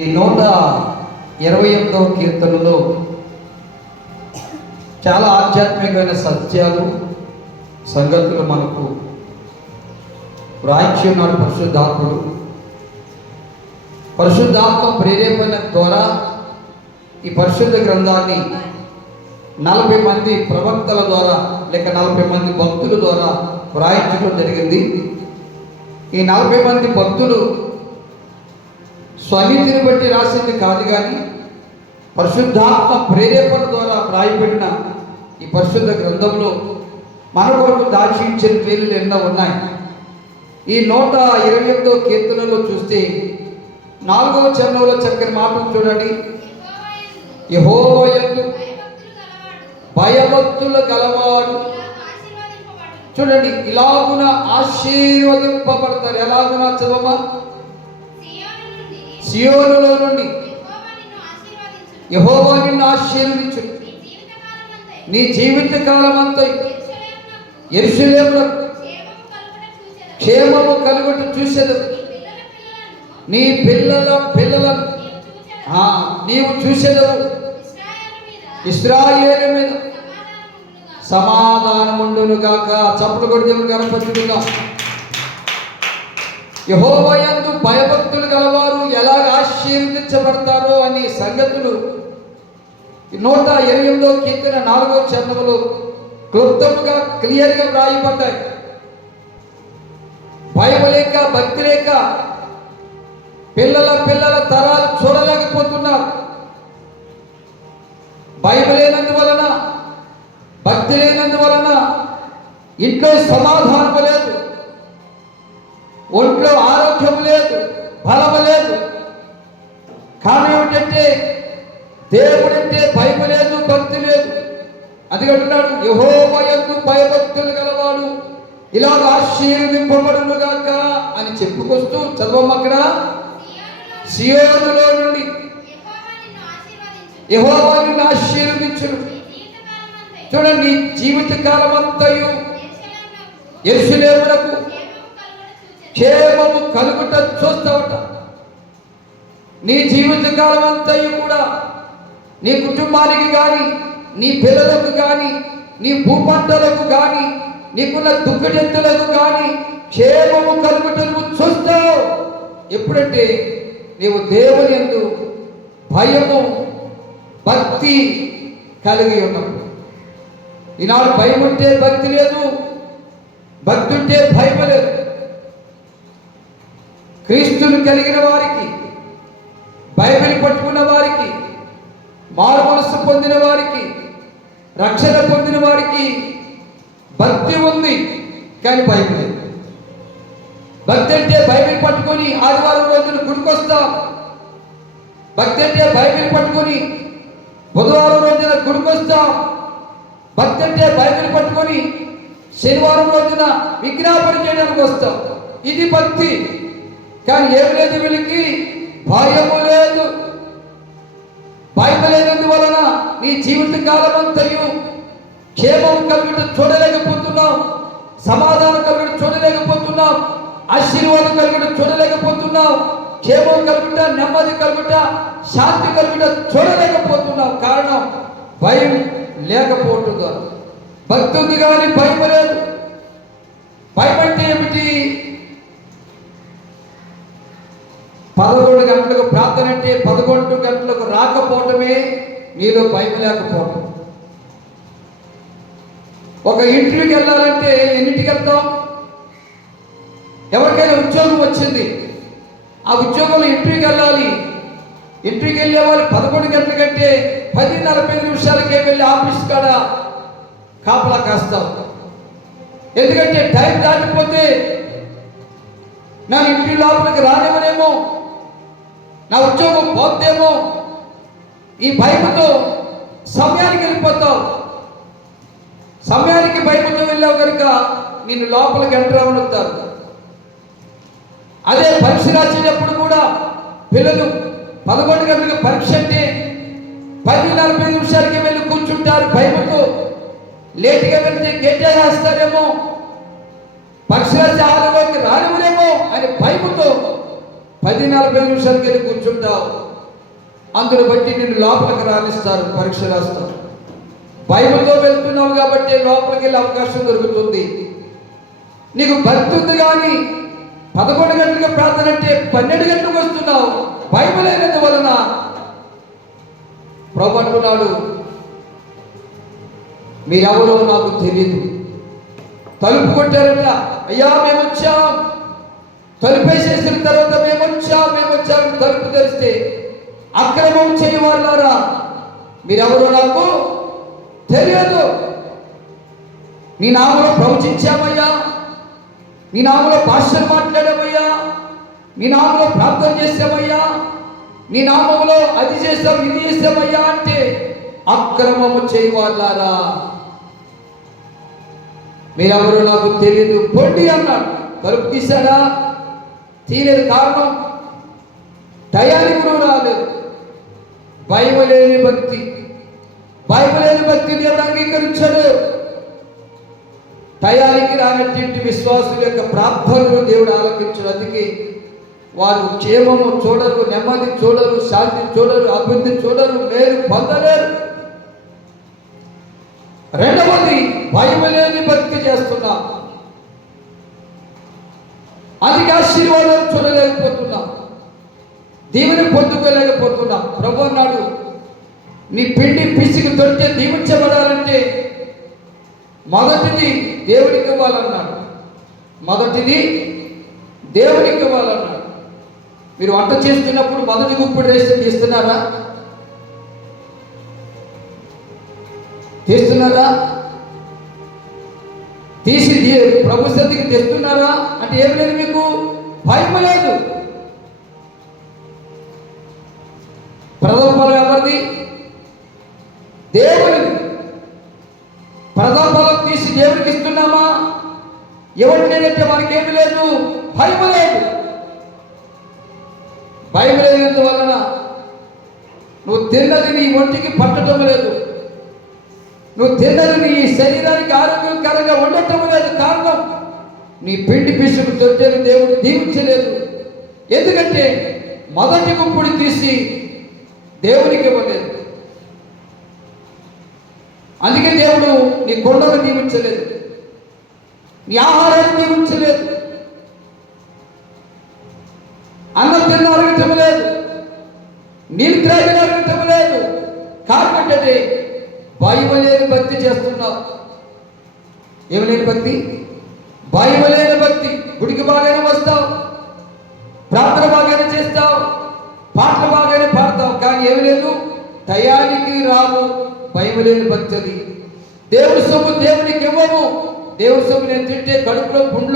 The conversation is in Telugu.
ఈ నూట ఇరవై ఎనిమిదవ కీర్తనలో చాలా ఆధ్యాత్మికమైన సత్యాలు సంగతులు మనకు రాయించి ఉన్నాడు పరిశుద్ధాత్ముడు. పరిశుద్ధాత్మ ప్రేరేపణ ద్వారా ఈ పరిశుద్ధ గ్రంథాన్ని నలభై మంది ప్రవక్తల ద్వారా లేక నలభై మంది భక్తుల ద్వారా వ్రాయించడం జరిగింది. ఈ నలభై మంది భక్తులు స్వనీతిని బట్టి రాసింది కాదు కానీ పరిశుద్ధాత్మ ప్రేరేపణ ద్వారా వ్రాయబడిన ఈ పరిశుద్ధ గ్రంథంలో మన కొరకు దాచించిన పేర్లు ఎన్నో ఉన్నాయి. ఈ నూట ఇరవై ఎనిమిదో కీర్తనలో చూస్తే నాలుగవ చరణంలో చక్కని మాటలు చూడండి. యహోవయందు భయభక్తుల గలవాడు. చూడండి ఇలాగున ఆశీర్వదింపబడతారు. ఎలాగున చదవమా సియోనులో నుండి యహోవా నిన్ను ఆశీర్వదించు నీ జీవిత కాలం అంతా ఎరుసలేములో క్షేమము కలుగుట చూసేది నీ పిల్లల పిల్లలను ఆ, నీవు చూసేదవు ఇస్రాయేలు మీద సమాధానముండును గాక చప్పుడు కొడి దేవుని కనపరుచుకుందాం యహోవయందు భయభక్తులు గలవారు ఎలా ఆశీర్వదించబడతారో అనే సంగతులు నూట ఇరవై కీర్తన నాలుగో చరణంలో క్లుప్తంగా క్లియర్గా వ్రాయబడ్డాయి. భయం లేక భక్తి లేక పిల్లల పిల్లల తరాలు చూడలేకపోతున్నారు. భయం లేనందువలన భక్తి లేనందువలన ఇంట్లో సమాధానం లేదు. ఒంట్లో ఆరోగ్యం లేదు బలం లేదు కానీ ఏమిటంటే దేవుడంటే భయం లేదు భక్తి లేదు. అది అంటున్నాడు యహోవయందు భయభక్తులు గలవాడు. ఇలా ఆశీర్వదింపబడును గాక అని చెప్పుకొస్తూ చదవమక్కడ సియోనులో నుండి. యహోవాని ఆశీర్వదించును. చూడండి జీవిత కాలం అంతయు ఎరుసలేములకు క్షేమము కలుగుట చూస్తావట. నీ జీవితకాలం అంతయు కూడా నీ కుటుంబానికి కానీ నీ పిల్లలకు కానీ నీ భూపంటలకు కానీ నీకున్న దుఃఖజంతులకు కానీ క్షేమము కలుగుట నువ్వు చూస్తావు. ఎప్పుడంటే నీవు దేవుని ఎందు భయము భక్తి కలిగి ఉన్నప్పుడు. ఈనాడు భయం ఉంటే భక్తి లేదు భక్తి ఉంటే భయం లేదు. క్రీస్తుని కలిగిన వారికి బైబిల్ పట్టుకున్న వారికి మారు మనస్సు పొందిన వారికి రక్షణ పొందిన వారికి భక్తి ఉంది కానీ భయం లేదు. భక్తి అంటే బైబిల్ పట్టుకొని ఆదివారం రోజున గుడికొస్తాం. భక్తి అంటే బైబిల్ పట్టుకొని బుధవారం రోజున గుడికొస్తాం. భక్తి అంటే బైబిల్ పట్టుకొని శనివారం రోజున విజ్ఞాపన చేయడానికి వస్తాం. ఇది భక్తి. కానీ ఏం లేదు వీళ్ళకి? భయము లేదు. భయం లేనందువలన నీ జీవిత కాలం అంతయు క్షేమం కలుగుట చూడలేకపోతున్నావు. సమాధానం కలిగి చూడలేకపోతున్నావు. ఆశీర్వాదం కలిగి చూడలేకపోతున్నావు. క్షేమం కలుగుట నెమ్మది కలుగుట శాంతి కలుగుట చూడలేకపోతున్నావు. కారణం భయం లేకపోవటం ద్వారా. భక్తి ఉంది కానీ భయం లేదు. భయం అంటే ఏమిటి? గంటలకు ప్రార్థన అంటే పదకొండు గంటలకు రాకపోవటమే నీలో భయం లేకపోవటం. ఒక ఇంటికి వెళ్ళాలంటే ఎన్నింటికి వెళ్తాం? ఎవరికైనా ఉద్యోగం వచ్చింది. ఆ ఉద్యోగంలో ఇంటికి వెళ్ళాలి. ఇంటికి వెళ్ళే వాళ్ళు పదకొండు గంటల కంటే పది నలభై నిమిషాలకే వెళ్ళి ఆఫీస్ కాడ కాపలా కాస్తాం. ఎందుకంటే టైం దాటిపోతే నా ఇంటి లోపలికి రానివ్వనేమో నా ఉద్యోగం పోతేమో ఈ భయముతో సమయానికి వెళ్ళిపోతావు. సమయానికి భయముతో వెళ్ళావు కనుక నిన్ను లోపలికి ఎంటర్ అవనుతారు అదే పరీక్ష రాసేటప్పుడు కూడా పిల్లలు పదకొండు గంటలకు పరీక్ష అంటే పది నలభై నిమిషాలకి వెళ్ళి కూర్చుంటారు భయముతో లేటుగా వెళ్తే గేటే రాస్తారేమో పరీక్ష రాసే హాలలోకి రానివ్వరేమో అని భయముతో పది నలభై నిమిషాలకి వెళ్ళి కూర్చుంటావు. అందును బట్టి నిన్ను లోపలికి రాణిస్తారు పరీక్ష రాస్తారు. భయంతో వెళ్తున్నావు కాబట్టి లోపలికి వెళ్ళే అవకాశం దొరుకుతుంది. నీకు భక్తి ఉంది కానీ పదకొండు గంటలకు ప్రార్థన అంటే పన్నెండు గంటలకు వస్తున్నావు. బైబిల్ వలన ప్రభు అంటున్నాడు మీరెవరో నాకు తెలియదు తలుపు కొట్టారట అయ్యా మేము వచ్చాం తలుపేసేసిన తర్వాత మేము వచ్చాం మేము వచ్చాము తలుపు తెరిస్తే అక్రమం చేయవాళ్ళారా? మీరెవరో నాకు తెలియదు. నీ నామలో ప్రవచించామయ్యా. నీ నామలో భాషలు మాట్లాడామయ్యా. నీ నామలో ప్రార్థన చేసామయ్యా నీ నామంలో అది చేస్తాం ఇది చేస్తామయ్యా అంటే అక్రమము చేయవాళ్ళారా? మీరెవరో నాకు తెలియదు. పొండి అన్నాడు. తలుపు తీశాడా? తీయలేదు కారణం. టయానికి కూడా రాలేదు. భయం లేని భక్తి. భయం లేని భక్తి దేవుడు అంగీకరించాడు. టయానికి రానటువంటి విశ్వాసుల యొక్క ప్రార్థనలు దేవుడు ఆలకించడు. అందుకే వారు క్షేమము చూడరు నెమ్మది చూడరు శాంతి చూడరు అభివృద్ధి చూడరు మేలు పొందలేరు. రెండవది భయం లేని భక్తి చేస్తారు అధిక ఆశీర్వాదం చూడలేకపోతున్నాం. దీవెని పొందుకోలేకపోతున్నా. ప్రభు అన్నాడు నీ పిండి పిసికి దొరికితే దీవించబడాలంటే మొదటిది దేవుడికి ఇవ్వాలన్నాడు. మొదటిది దేవుడికి ఇవ్వాలన్నాడు. మీరు వంట చేస్తున్నప్పుడు మొదటి గుప్పుడు వేస్తే తీస్తున్నారా? తీస్తున్నారా? తీసి ప్రభు సన్నిధికి తెస్తున్నారా? అంటే ఏం లేదు మీకు? భయం లేదు. ప్రథమ ఫలం ఎవరిది? దేవుడిది ప్రథమ ఫలం తీసి దేవుడికి ఇస్తున్నామా? ఎవరి లేదంటే మనకేమి లేదు? భయం లేదు. భయం లేనందువలన నువ్వు తిన్నది నీ ఒంటికి పట్టడం లేదు. నువ్వు తిన్నది నీ శరీరానికి ఆరోగ్యకరంగా ఉండటం లేదు కారణం. నీ పిండి పిసుకు తొట్టెలు దేవుడు దీవించలేదు. ఎందుకంటే మొదటి గుప్పుడు తీసి దేవునికి ఇవ్వలేదు. అందుకే దేవుడు నీ కొండను దీవించలేదు. నీ ఆహారాన్ని దీవించలేదు. అన్నం తిన్న అరగటం లేదు. నీళ్ళు త్రాగిన అరగటం లేదు. కాకుంటే ఏంటంటే భక్తి చేస్తున్నావు ఏమి లేని భక్తి? భయం భక్తి. గుడికి బాగానే వస్తావు. ప్రార్థన బాగానే చేస్తావు. పాటలు బాగానే పాడతావు. కానీ ఏమి లేదు. టయానికి రావు భయమలేని భక్తి అది. దేవుడి సొమ్ము దేవునికి ఇవ్వము. దేవుడి సొమ్ము నేను తింటే కడుపులో గుండ్లు